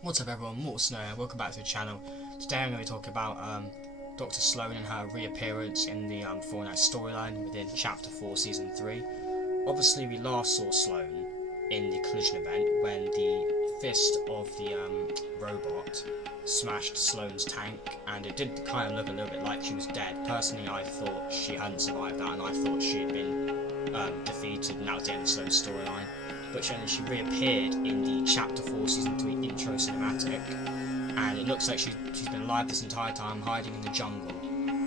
What's up everyone, Mortal Snow here, welcome back to the channel. Today I'm going to be talking about Dr. Slone and her reappearance in the Fortnite storyline within Chapter 4 Season 3. Obviously we last saw Slone in the collision event when the fist of the robot smashed Slone's tank, and it did kind of look a little bit like she was dead. Personally I thought she hadn't survived that, and I thought she had been defeated and that was the end of Slone's storyline. But she reappeared in the Chapter 4 Season 3 intro cinematic, and it looks like she's been alive this entire time, hiding in the jungle.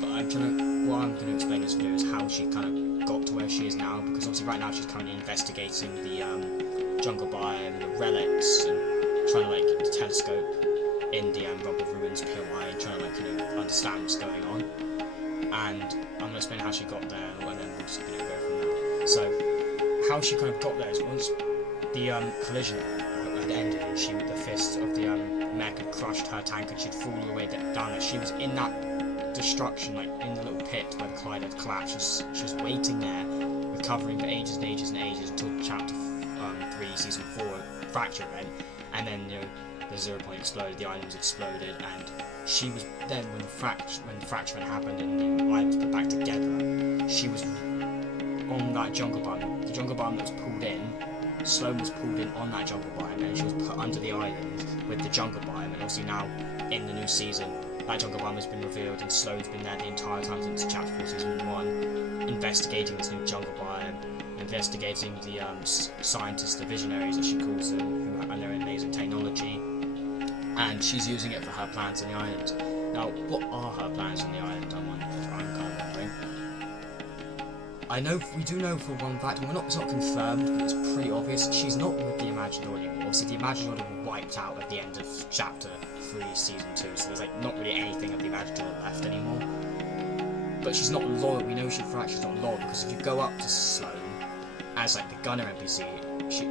But what I'm going to explain in this video is how she kind of got to where she is now, because obviously right now she's currently investigating the jungle biome, the relics, and trying to get the telescope in the Rumble Ruins POI, and trying to understand what's going on. And I'm going to explain how she got there, and then we're just going to go from there. So how she kind of got there is once the collision had ended and the fist of the mech had crushed her tank and she'd fallen all the way down. She was in that destruction, in the little pit where the Clyde had collapsed. She was waiting there, recovering for ages and ages and ages until Chapter 3 Season 4 fracture event, and then the 0 point exploded, the island was exploded, and she was then when the fracture event happened and the island was put back together, she was on that jungle biome. The jungle biome that was pulled in, Slone was pulled in on that jungle biome, and she was put under the island with the jungle biome. And obviously now in the new season, that jungle biome has been revealed, and Slone's been there the entire time since Chapter 4 Season 1, investigating this new jungle biome, investigating the scientists, the visionaries as she calls them, who have their amazing technology, and she's using it for her plans on the island. Now, what are her plans on the island? I'm kind of wondering. We do know for one fact, and it's not confirmed, but it's pretty obvious, she's not with the Imagined Order anymore. Obviously, the Imagined Order were wiped out at the end of Chapter 3, Season 2, so there's not really anything of the Imagined Order left anymore. But she's not loyal. We know for a fact she's not loyal, because if you go up to Slone as the gunner NPC,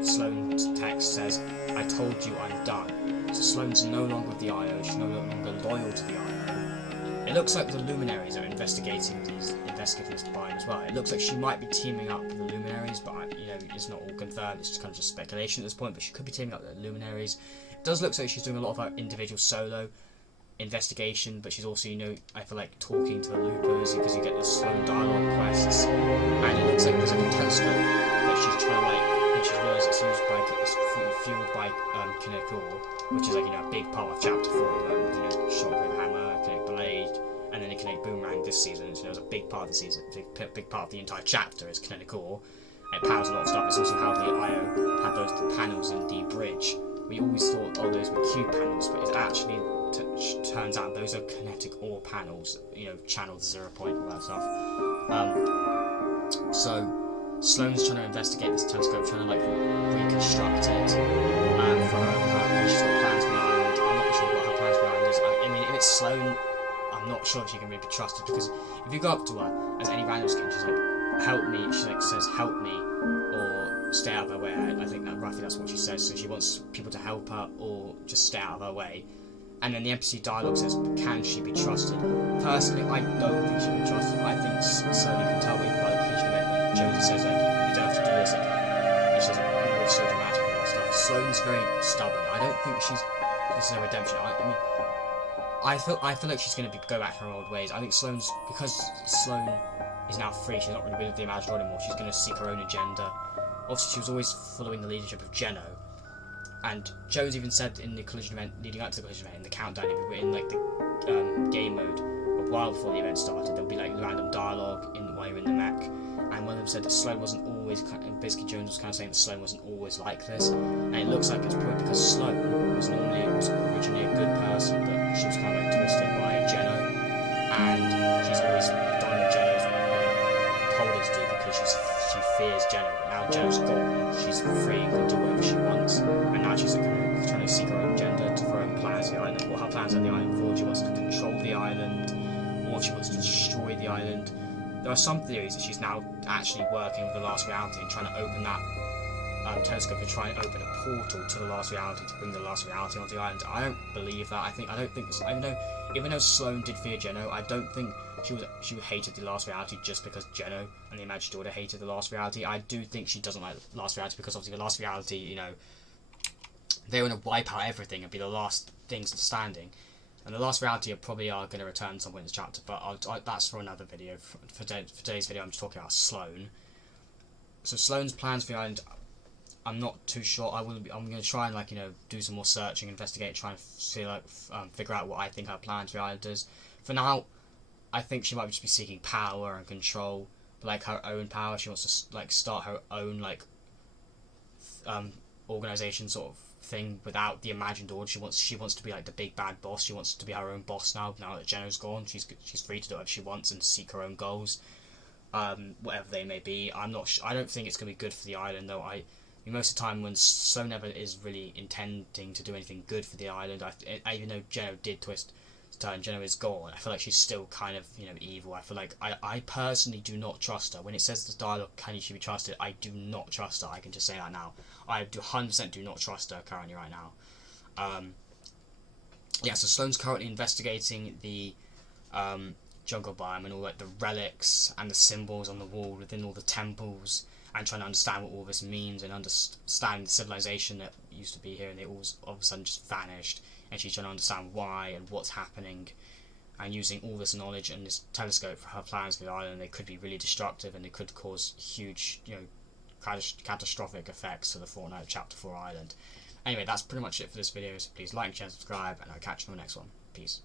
Slone's text says, "I told you I'm done." So Slone's no longer with the IO, she's no longer loyal to the IO. It looks like the Luminaries are investigating this biome as well. It looks like she might be teaming up with the Luminaries, but it's not all confirmed. It's just kind of just speculation at this point. But she could be teaming up with the Luminaries. It does look like she's doing a lot of her individual solo investigation, but she's also, I feel like talking to the loopers, because you get the Slone dialogue quests, and it looks like there's a telescope that she's trying that she's realised it's fueled by kinetic ore, which is a big part of Chapter 4. Shotgun hammer, kinetic blade, and then a kinetic boomerang this season. So it's a big part of the season, big part of the entire chapter is kinetic ore. It powers a lot of stuff. It's also how the IO had those panels in the bridge. We always thought, those were cube panels, but it actually turns out those are kinetic ore panels. Channeled 0 point, all that stuff. So Sloane's trying to investigate this telescope, trying to reconstruct it for her. She's got plans for the island. I'm not sure what her plans for the island is. If it's Slone, I'm not sure if she can really be trusted, because if you go up to her as any random skin, she's "Help me." She says "Help me" or "Stay out of her way." I think that roughly that's what she says. So she wants people to help her or just stay out of her way. And then the NPC dialogue says, "Can she be trusted?" Personally, I don't think she can be trusted. I think Slone, you can tell by the collision event when Josie says "You don't have to do this." And she says it's so dramatic and all that stuff. Sloane's very stubborn. I don't think this is a redemption. I feel like she's going to go back to her old ways. I think because Slone is now free, she's not really with the Imagined Order anymore. She's going to seek her own agenda. Obviously, she was always following the leadership of Geno. And Jones even said in the collision event, leading up to the collision event, in the countdown, if we were in the game mode, a while before the event started, there'll be random dialogue while you're in the mech. And one of them said that Slone wasn't always, basically Jones was kind of saying that Slone wasn't always like this. And it looks like it's probably because Slone was originally a good person, but she was kind of twisted by Geno, and she's always done what Geno's told her to do, because she fears Geno. But now Geno's gone, she's free and can do whatever she wants, and now she's trying to seek her own agenda for her own plans on the island. What her plans on the island for? She wants to control the island, or she wants to destroy the island. There are some theories that she's now actually working with the Last Reality and trying to open that telescope to try and open a portal to the Last Reality, to bring the Last Reality onto the island. I don't believe that. I don't think even though Slone did fear Geno, I don't think she hated the Last Reality just because Geno and the Imagined Order hated the Last Reality. I do think she doesn't like the Last Reality because obviously the Last Reality, they want to wipe out everything and be the last things standing. And the last reality probably are going to return at some point in this chapter, but that's for another video. For today's video, I'm just talking about Slone. So Slone's plans for the island, I'm not too sure. I'm going to try and, like, you know, do some more searching, investigate, try and figure out what I think her plans for the island is. For now, I think she might just be seeking power and control, but, like, her own power. She wants to, like, start her own, like, organization sort of thing without the imagined order. She wants to be like the big bad boss. She wants to be her own boss now. Now that Jenna's gone, she's free to do whatever she wants and seek her own goals, whatever they may be. I don't think it's gonna be good for the island though. Most of the time when Sloane never is really intending to do anything good for the island. Even though Jenna did twist turn, Jenna is gone. I feel like she's still kind of, you know, evil. I feel like I personally do not trust her. When it says the dialogue, can she be trusted? I do not trust her. I can just say that now. I 100% do not trust her currently right now. Yeah, so Sloane's currently investigating the jungle biome and all, like, the relics and the symbols on the wall within all the temples, and trying to understand what all this means and understand the civilization that used to be here and they all of a sudden just vanished. And she's trying to understand why and what's happening, and using all this knowledge and this telescope for her plans for the island. They could be really destructive and they could cause huge, you know, catastrophic effects to the Fortnite Chapter 4 island. Anyway, that's pretty much it for this video, so please like, share, subscribe, and I'll catch you in the next one. Peace.